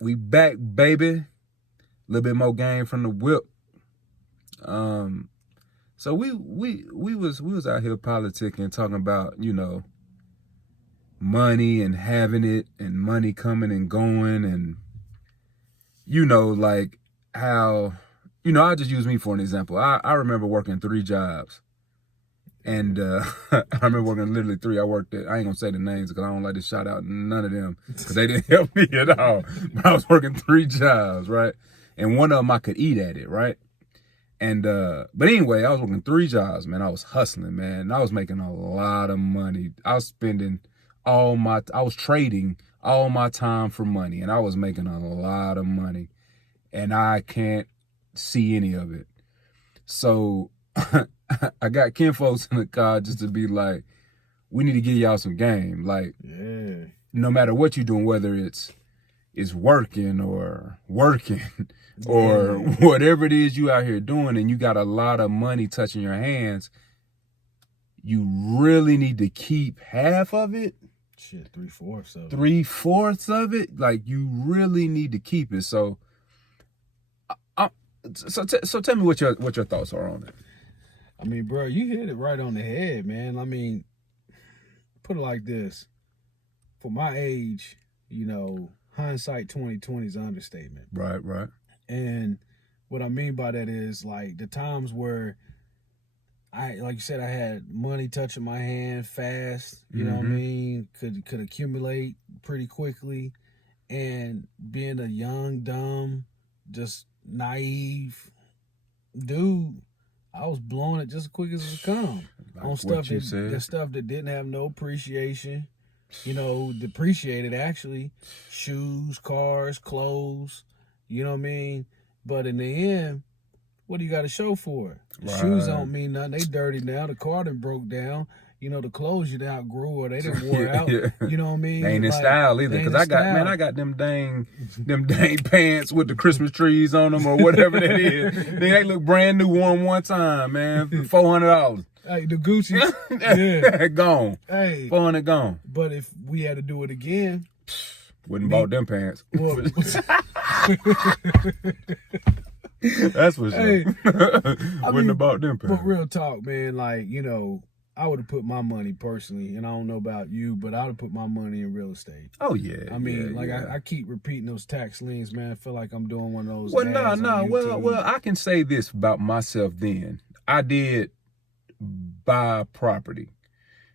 We back, baby. A little bit more game from the whip. So we was out here politicking, talking about, money and having it and money coming and going, and like how, I'll just use me for an example. I remember working 3 jobs. And I remember working literally 3. I ain't gonna say the names because I don't like to shout out none of them because they didn't help me at all. But I was working 3 jobs, right? And one of them I could eat at it, right? And but anyway, I was working 3 jobs, man. I was hustling, man. And I was making a lot of money. I was trading all my time for money, and I was making a lot of money. And I can't see any of it. So I got kinfolks in the car just to be like, we need to give y'all some game. Like, no matter what you're doing, whether it's working or whatever it is you out here doing, and you got a lot of money touching your hands, you really need to keep half of it. Shit, 3/4 of it. 3/4 of it. Like, you really need to keep it. So, so tell me what your thoughts are on it. I mean, bro, you hit it right on the head, man. I mean, put it like this. For my age, hindsight 20/20 is an understatement. Right. And what I mean by that is, like, the times where like you said, I had money touching my hand fast, you know what I mean? Could accumulate pretty quickly. And being a young, dumb, just naive dude, I was blowing it just as quick as it come on stuff that didn't have no appreciation, depreciated actually, shoes, cars, clothes, you know what I mean? But in the end, what do you got to show for it? The shoes don't mean nothing. They dirty now. The car done broke down. The clothes you outgrew or they done wore out. Yeah. You know what I mean? They ain't in style either. Because I got them dang pants with the Christmas trees on them or whatever that is. They look brand new one time, man. $400. Hey, the Gucci, yeah, gone. Hey, $400 gone. But if we had to do it again, wouldn't bought them pants. Well, that's for sure. Hey, wouldn't have bought them pants. But real talk, man, like, I would have put my money personally, and I don't know about you, but I would have put my money in real estate. Oh, yeah. I mean, I keep repeating those tax liens, man. I feel like I'm doing one of those. Well, no. Well, I can say this about myself then. I did buy property.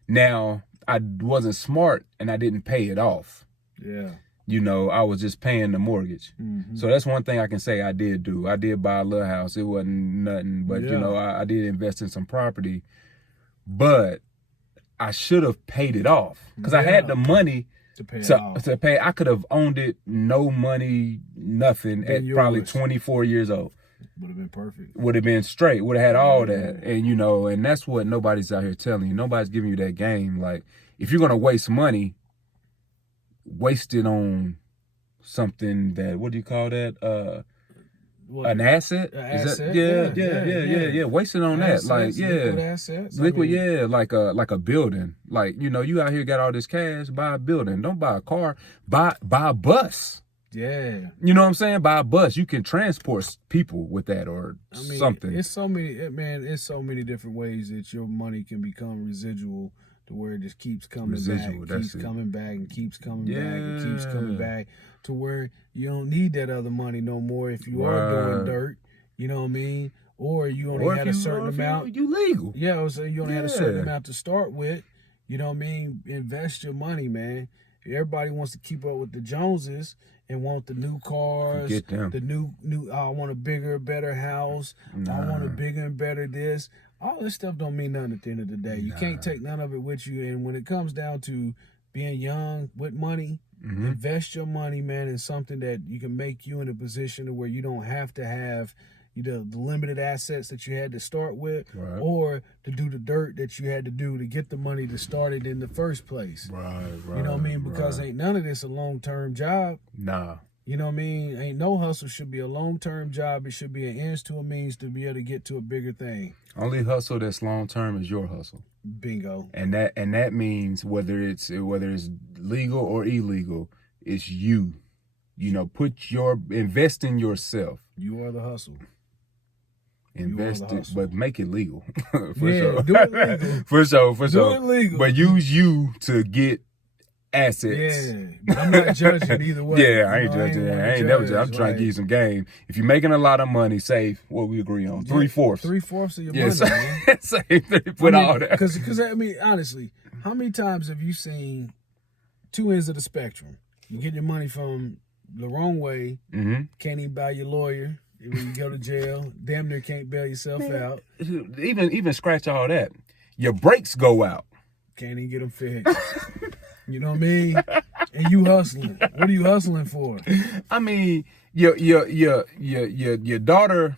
Now, I wasn't smart, and I didn't pay it off. Yeah. I was just paying the mortgage. So that's one thing I can say I did do. I did buy a little house. It wasn't nothing, but, I did invest in some property. But I should have paid it off because I had the money to pay. I could have owned it, no money, nothing, at probably 24 years old. Would have been perfect. Would have been straight. Would have had all that. And, and that's what nobody's out here telling you. Nobody's giving you that game. Like, if you're going to waste money, waste it on something that, what do you call that? An asset? Asset? Yeah. Waste it on assets, that. Like, liquid assets. Liquid, like a building. Like, you out here got all this cash, buy a building. Don't buy a car. Buy a bus. Yeah. You know what I'm saying? Buy a bus. You can transport people with that or something. It's so many different ways that your money can become residual, to where it just keeps coming back, keeps coming back, to where you don't need that other money no more if you are doing dirt, you know what I mean? Or you only had a certain amount. You legal. Yeah, I was saying you only had a certain amount to start with, you know what I mean? Invest your money, man. Everybody wants to keep up with the Joneses and want the new cars, the new. I want a bigger, better house. I want a bigger and better this. All this stuff don't mean nothing at the end of the day. You can't take none of it with you. And when it comes down to being young with money, invest your money, man, in something that you can make you in a position to where you don't have to have the limited assets that you had to start with, or to do the dirt that you had to do to get the money to start it in the first place. Right. You know what I mean? Because ain't none of this a long-term job. Nah. You know what I mean? Ain't no hustle should be a long-term job. It should be an ends to a means to be able to get to a bigger thing. Only hustle that's long-term is your hustle. Bingo. And that means whether it's legal or illegal, it's you. invest in yourself. You are the hustle. Invest it, but make it legal. For Yeah, sure. do it legal. For sure. Do it legal. But use you to get assets. Yeah, I'm not judging either way. Yeah, I ain't judging. I ain't never judging. I'm trying to give you some game. If you're making a lot of money, save what we agree on. 3/4. 3/4 of your money, man. Save with all that. Because I mean, honestly, how many times have you seen two ends of the spectrum? You get your money from the wrong way, can't even buy your lawyer. When you go to jail, damn near can't bail yourself out. Even scratch all that. Your brakes go out. Can't even get them fixed. You know what I mean? And you hustling. What are you hustling for? I mean, your daughter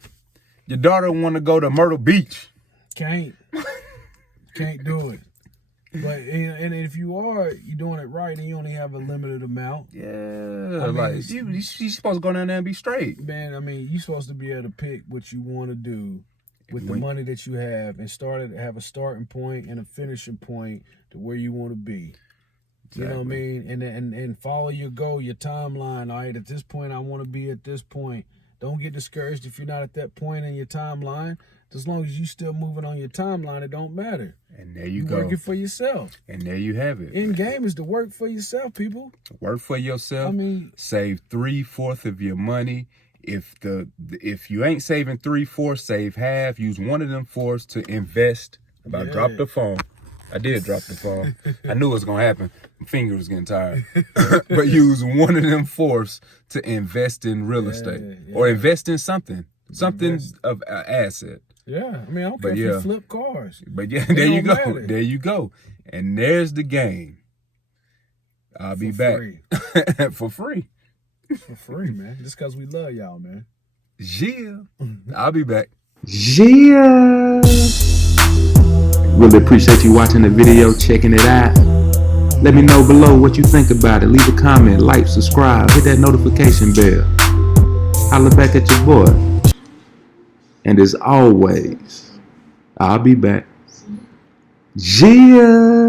want to go to Myrtle Beach. Can't do it. But and if you're doing it right, and you only have a limited amount. Yeah, like she's supposed to go down there and be straight. Man, I mean, you're supposed to be able to pick what you want to do with the money that you have, and have a starting point and a finishing point to where you want to be. Exactly. You know what I mean? And follow your goal, your timeline. All right, at this point, I want to be at this point. Don't get discouraged if you're not at that point in your timeline. As long as you still moving on your timeline, it don't matter. And there you go. Working for yourself. And there you have it. End game is to work for yourself, people. Work for yourself. I mean, save 3/4 of your money. If you ain't saving 3/4, save half. Use one of them fours to invest. I dropped the phone. I did drop the phone. I knew it was gonna happen. My finger was getting tired. But use one of them fours to invest in real estate or invest in something of an asset. Yeah, I mean, I don't care if you flip cars. But there you go. Matter. There you go. And there's the game. I'll be back. For free. For free, man. Just because we love y'all, man. Yeah. I'll be back. Yeah. Really appreciate you watching the video, checking it out. Let me know below what you think about it. Leave a comment, like, subscribe, hit that notification bell. Holla back at your boy. And as always, I'll be back. Yeah.